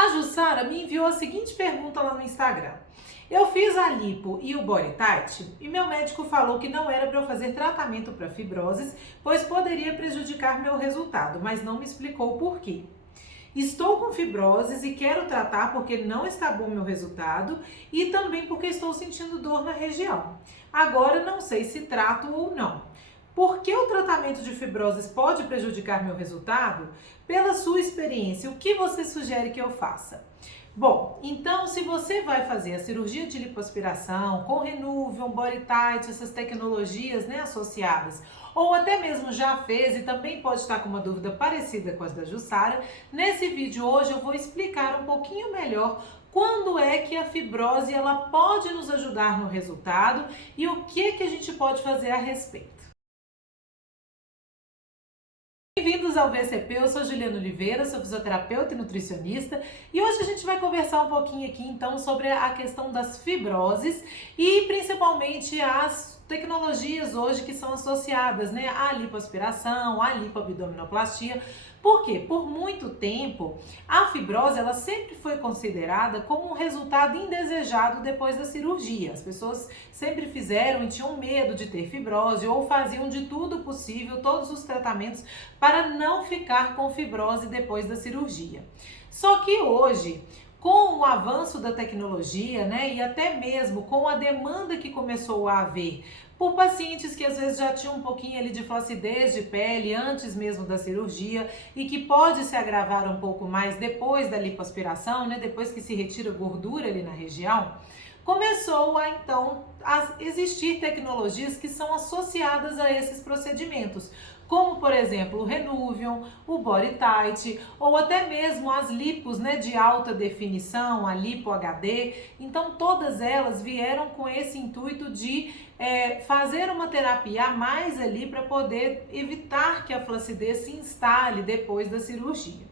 A Jussara me enviou a seguinte pergunta lá no Instagram. Eu fiz a lipo e o body tight e meu médico falou que não era para eu fazer tratamento para fibroses, pois poderia prejudicar meu resultado, mas não me explicou o porquê. Estou com fibroses e quero tratar porque não está bom meu resultado e também porque estou sentindo dor na região. Agora não sei se trato ou não. Por que o tratamento de fibroses pode prejudicar meu resultado? Pela sua experiência, o que você sugere que eu faça? Bom, então se você vai fazer a cirurgia de lipoaspiração com Renuvium, Body Tight, essas tecnologias, né, associadas, ou até mesmo já fez e também pode estar com uma dúvida parecida com as da Jussara, nesse vídeo hoje eu vou explicar um pouquinho melhor quando é que a fibrose ela pode nos ajudar no resultado e o que a gente pode fazer a respeito. Bem-vindos ao VCP, eu sou Juliana Oliveira, sou fisioterapeuta e nutricionista e hoje a gente vai conversar um pouquinho aqui então sobre a questão das fibroses e principalmente as tecnologias hoje que são associadas, né, à lipoaspiração, à lipoabdominoplastia. Por quê? Por muito tempo a fibrose ela sempre foi considerada como um resultado indesejado depois da cirurgia. As pessoas sempre fizeram e tinham medo de ter fibrose ou faziam de tudo possível, todos os tratamentos para não ficar com fibrose depois da cirurgia. Só que hoje, com o avanço da tecnologia, né, e até mesmo com a demanda que começou a haver por pacientes que às vezes já tinham um pouquinho ali de flacidez de pele antes mesmo da cirurgia e que pode se agravar um pouco mais depois da lipoaspiração, né, depois que se retira gordura ali na região, começou a então a existir tecnologias que são associadas a esses procedimentos, como por exemplo o Renuvium, o Body Tight ou até mesmo as lipos, né, de alta definição, a Lipo HD. Então todas elas vieram com esse intuito de fazer uma terapia a mais ali para poder evitar que a flacidez se instale depois da cirurgia.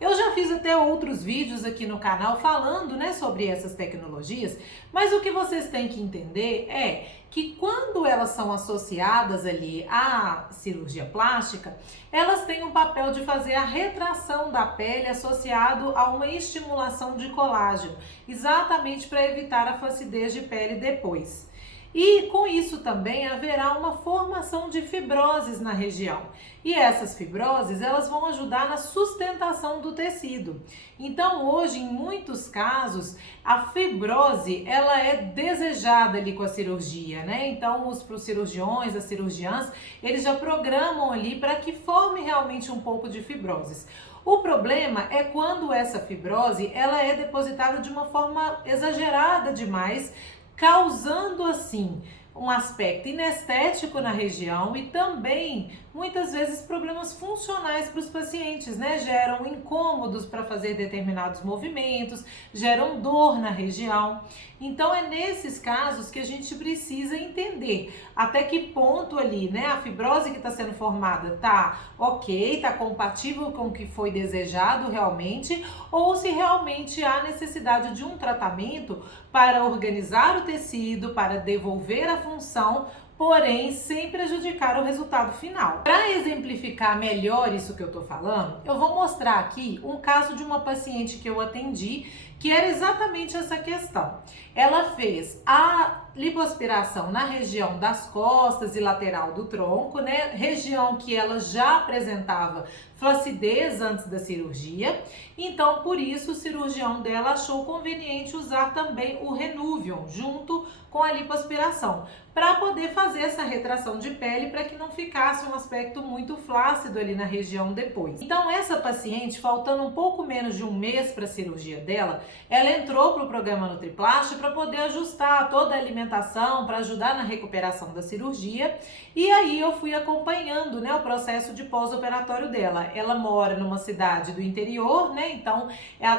Eu já fiz até outros vídeos aqui no canal falando, né, sobre essas tecnologias, mas o que vocês têm que entender é que quando elas são associadas ali à cirurgia plástica, elas têm um papel de fazer a retração da pele associado a uma estimulação de colágeno, exatamente para evitar a flacidez de pele depois. E com isso também haverá uma formação de fibroses na região. E essas fibroses, elas vão ajudar na sustentação do tecido. Então, hoje, em muitos casos, a fibrose, ela é desejada ali com a cirurgia, né? Então, os cirurgiões, as cirurgiãs, eles já programam ali para que forme realmente um pouco de fibroses. O problema é quando essa fibrose, ela é depositada de uma forma exagerada demais, causando assim um aspecto inestético na região e também muitas vezes problemas funcionais para os pacientes, né? Geram incômodos para fazer determinados movimentos, geram dor na região. Então é nesses casos que a gente precisa entender até que ponto ali, né, a fibrose que está sendo formada tá ok, tá compatível com o que foi desejado realmente, ou se realmente há necessidade de um tratamento para organizar o tecido, para devolver a função, porém sem prejudicar o resultado final. Para exemplificar melhor isso que eu tô falando, eu vou mostrar aqui um caso de uma paciente que eu atendi, que era exatamente essa questão. Ela fez a lipoaspiração na região das costas e lateral do tronco, né? Região que ela já apresentava flacidez antes da cirurgia. Então, por isso, o cirurgião dela achou conveniente usar também o Renuvium junto com a lipoaspiração, para poder fazer essa retração de pele para que não ficasse um aspecto muito flácido ali na região depois. Então, essa paciente, faltando um pouco menos de um mês para a cirurgia dela, ela entrou para o programa NutriPlast para poder ajustar toda a alimentação, para ajudar na recuperação da cirurgia. E aí eu fui acompanhando, né, o processo de pós-operatório dela. Ela mora numa cidade do interior, né? Então,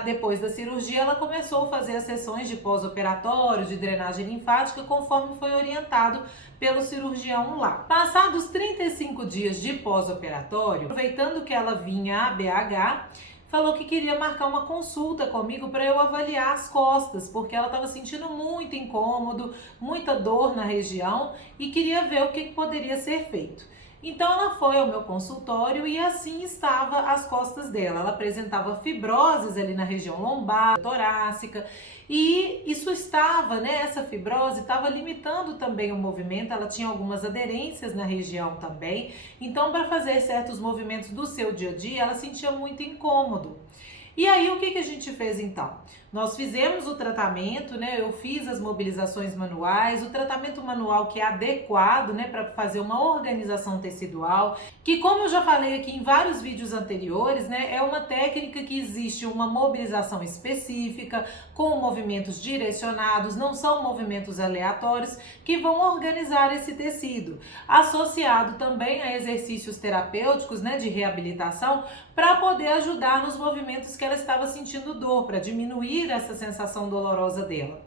depois da cirurgia, ela começou a fazer as sessões de pós-operatório, de drenagem linfática, conforme foi orientado pelo cirurgião lá. Passados 35 dias de pós-operatório, aproveitando que ela vinha a BH, falou que queria marcar uma consulta comigo para eu avaliar as costas, porque ela estava sentindo muito incômodo, muita dor na região e queria ver o que poderia ser feito. Então ela foi ao meu consultório e assim estava as costas dela. Ela apresentava fibroses ali na região lombar, torácica, e isso estava, né, essa fibrose estava limitando também o movimento. Ela tinha algumas aderências na região também. Então, para fazer certos movimentos do seu dia a dia, ela sentia muito incômodo. E aí, o que que a gente fez então? Nós fizemos o tratamento, né? Eu fiz as mobilizações manuais, o tratamento manual que é adequado, né, para fazer uma organização tecidual, que como eu já falei aqui em vários vídeos anteriores, né, é uma técnica que existe uma mobilização específica, com movimentos direcionados, não são movimentos aleatórios que vão organizar esse tecido, associado também a exercícios terapêuticos, né, de reabilitação, para poder ajudar nos movimentos que ela estava sentindo dor, para diminuir essa sensação dolorosa dela.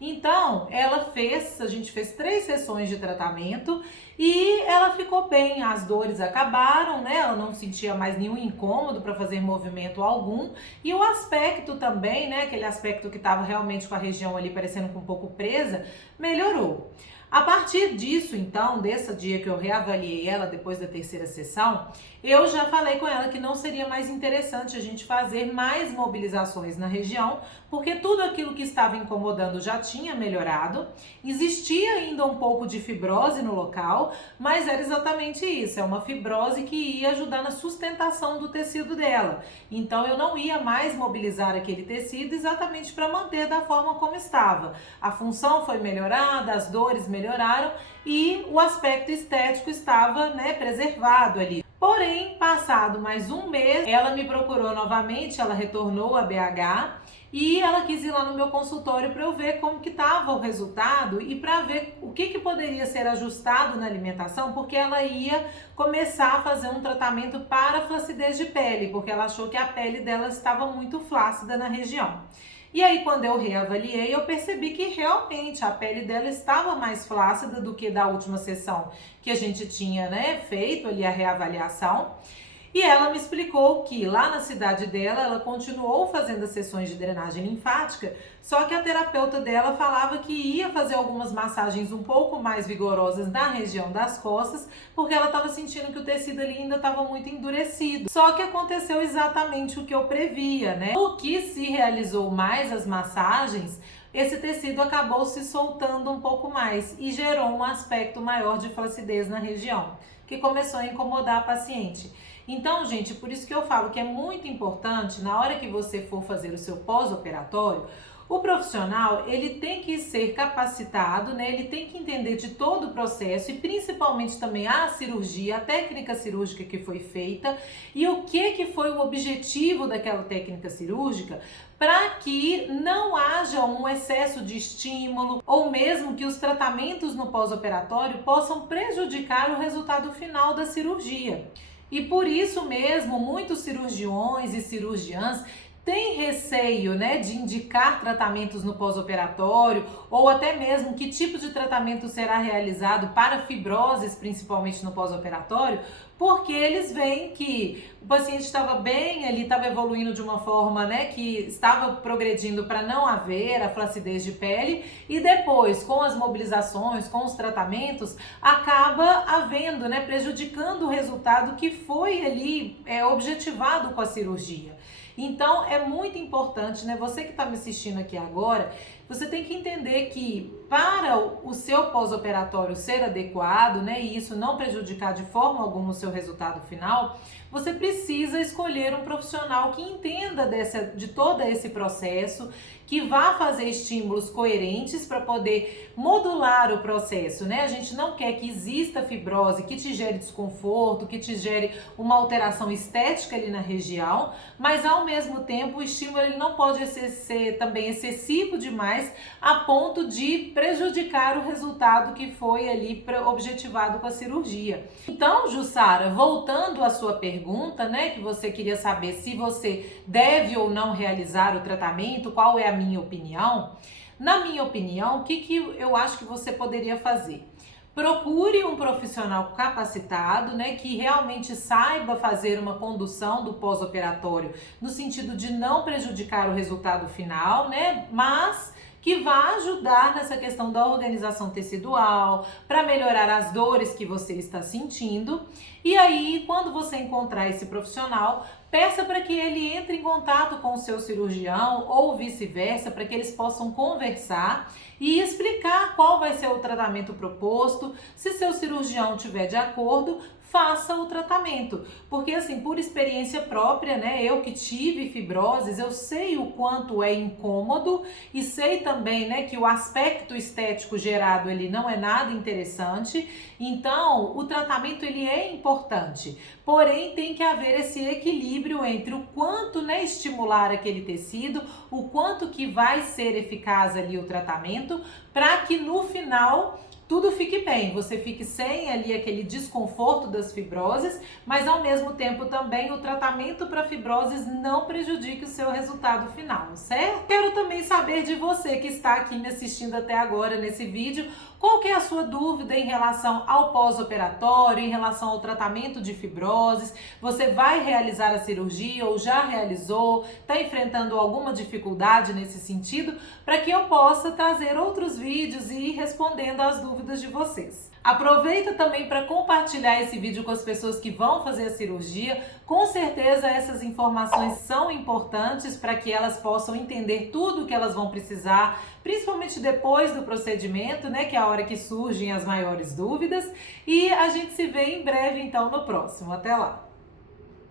Então, a gente fez 3 sessões de tratamento e ela ficou bem, as dores acabaram, né? Ela não sentia mais nenhum incômodo para fazer movimento algum e o aspecto também, né? Aquele aspecto que estava realmente com a região ali parecendo um pouco presa, melhorou. A partir disso, então, desse dia que eu reavaliei ela depois da 3ª sessão, eu já falei com ela que não seria mais interessante a gente fazer mais mobilizações na região, porque tudo aquilo que estava incomodando já tinha melhorado, existia ainda um pouco de fibrose no local, mas era exatamente isso, é uma fibrose que ia ajudar na sustentação do tecido dela. Então eu não ia mais mobilizar aquele tecido exatamente para manter da forma como estava. A função foi melhorada, as dores melhoraram e o aspecto estético estava, né, preservado ali. Porém, passado mais um mês, ela me procurou novamente, ela retornou a BH e ela quis ir lá no meu consultório para eu ver como que estava o resultado e para ver o que poderia ser ajustado na alimentação, porque ela ia começar a fazer um tratamento para flacidez de pele, porque ela achou que a pele dela estava muito flácida na região. E aí, quando eu reavaliei, eu percebi que realmente a pele dela estava mais flácida do que da última sessão que a gente tinha, né, feito ali a reavaliação. E ela me explicou que lá na cidade dela, ela continuou fazendo as sessões de drenagem linfática, só que a terapeuta dela falava que ia fazer algumas massagens um pouco mais vigorosas na região das costas, porque ela estava sentindo que o tecido ali ainda estava muito endurecido. Só que aconteceu exatamente o que eu previa, né? O que se realizou mais as massagens, esse tecido acabou se soltando um pouco mais e gerou um aspecto maior de flacidez na região, que começou a incomodar a paciente. Então, gente, por isso que eu falo que é muito importante, na hora que você for fazer o seu pós-operatório, o profissional, ele tem que ser capacitado, né? Ele tem que entender de todo o processo e principalmente também a cirurgia, a técnica cirúrgica que foi feita e o que foi o objetivo daquela técnica cirúrgica, para que não haja um excesso de estímulo ou mesmo que os tratamentos no pós-operatório possam prejudicar o resultado final da cirurgia. E por isso mesmo, muitos cirurgiões e cirurgiãs têm receio, né, de indicar tratamentos no pós-operatório ou até mesmo que tipo de tratamento será realizado para fibroses, principalmente no pós-operatório, porque eles veem que o paciente estava bem, ele estava evoluindo de uma forma, né, que estava progredindo para não haver a flacidez de pele e depois, com as mobilizações, com os tratamentos, acaba havendo, né, prejudicando o resultado que foi ali objetivado com a cirurgia. Então é muito importante, né? Você que está me assistindo aqui agora, você tem que entender que para o seu pós-operatório ser adequado, né, e isso não prejudicar de forma alguma o seu resultado final, você precisa escolher um profissional que entenda de todo esse processo, que vá fazer estímulos coerentes para poder modular o processo, né? A gente não quer que exista fibrose que te gere desconforto, que te gere uma alteração estética ali na região, mas ao mesmo tempo o estímulo ele não pode ser também excessivo demais a ponto de prejudicar o resultado que foi ali objetivado com a cirurgia. Então, Jussara, voltando à sua pergunta, né, que você queria saber se você deve ou não realizar o tratamento, qual é a minha opinião? Na minha opinião, o que eu acho que você poderia fazer? Procure um profissional capacitado, né, que realmente saiba fazer uma condução do pós-operatório no sentido de não prejudicar o resultado final, né, mas que vai ajudar nessa questão da organização tecidual, para melhorar as dores que você está sentindo. E aí, quando você encontrar esse profissional, peça para que ele entre em contato com o seu cirurgião ou vice-versa, para que eles possam conversar e explicar qual vai ser o tratamento proposto. Se seu cirurgião tiver de acordo, faça o tratamento, porque assim, por experiência própria, né, eu que tive fibroses, eu sei o quanto é incômodo e sei também, né, que o aspecto estético gerado ele não é nada interessante. Então, o tratamento ele é importante, porém tem que haver esse equilíbrio entre o quanto, né, estimular aquele tecido, o quanto que vai ser eficaz ali o tratamento, para que no final tudo fique bem, você fique sem ali aquele desconforto das fibroses, mas ao mesmo tempo também o tratamento para fibroses não prejudique o seu resultado final, certo? Quero também saber de você que está aqui me assistindo até agora nesse vídeo, qual que é a sua dúvida em relação ao pós-operatório, em relação ao tratamento de fibroses? Você vai realizar a cirurgia ou já realizou? Está enfrentando alguma dificuldade nesse sentido? Para que eu possa trazer outros vídeos e ir respondendo às dúvidas de vocês. Aproveita também para compartilhar esse vídeo com as pessoas que vão fazer a cirurgia. Com certeza essas informações são importantes para que elas possam entender tudo o que elas vão precisar, principalmente depois do procedimento, né, que é a hora que surgem as maiores dúvidas. E a gente se vê em breve então no próximo. Até lá!